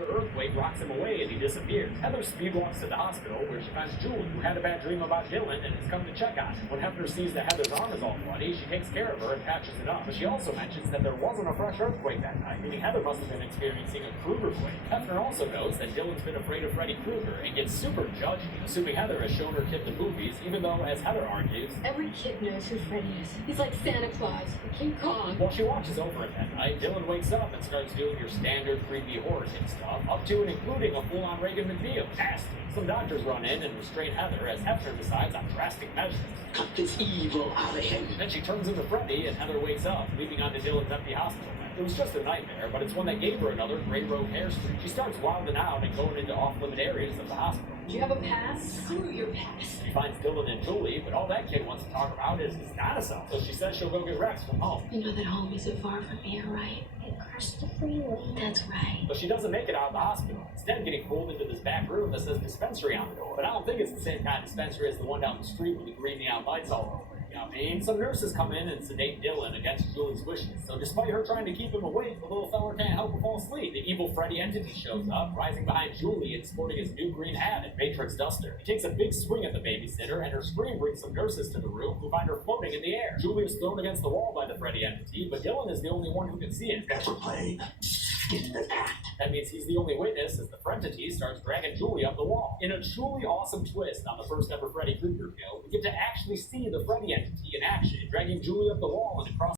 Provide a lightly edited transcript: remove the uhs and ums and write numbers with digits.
another earthquake rocks him away and he disappears. Heather speedwalks to the hospital where she finds Julie, who had a bad dream about Dylan and has come to check on him. When Heather sees that Heather's arm is all bloody, she takes care of her and patches it up. But she also mentions that there wasn't a fresh earthquake that night, meaning Heather must have been experiencing a Kruger quake. Hefner also notes that Dylan's been afraid of Freddy Krueger and gets super judgy, assuming Heather has shown her kid the movies, even though, as Heather argues, every kid knows who Freddy is. He's like Santa Claus or King Kong. While she watches over it that night, Dylan wakes up and starts doing your standard creepy horror kid stuff, up to and including a full-on Reagan McNeil. Nasty. Some doctors run in and restrain Heather as Hefner decides on drastic measures. Cut this evil out of him. Then she turns into Freddy and Heather wakes up, leaving onto Dylan's empty hospital bed. It was just a nightmare, but it's one that gave her another gray rogue hair streak. She starts wilding out and going into off-limit areas of the hospital. Do you have a pass? Screw your pass. She finds Dylan and Julie, but all that kid wants to talk about is his dinosaur. So she says she'll go get Rex from home. You know that home isn't far from here, right? Across the freeway. That's right. But she doesn't make it out of the hospital, instead getting pulled into this back room that says dispensary on the door. But I don't think it's the same kind of dispensary as the one down the street with the green neon lights all over. You know what I mean? Some nurses come in and sedate Dylan against Julie's wishes. So despite her trying to keep him awake, the little fella can't help but fall asleep. The evil Freddy entity shows up, rising behind Julie and sporting his new green hat and Matrix duster. He takes a big swing at the babysitter, and her scream brings some nurses to the room who find her floating in the air. Julie is thrown against the wall by the Freddy entity, but Dylan is the only one who can see it. Better play in the pact. That means he's the only witness as the Frentity starts dragging Julie up the wall. In a truly awesome twist on the first ever Freddy Krueger kill, we get to actually see the Freddy entity in action, dragging Julie up the wall and across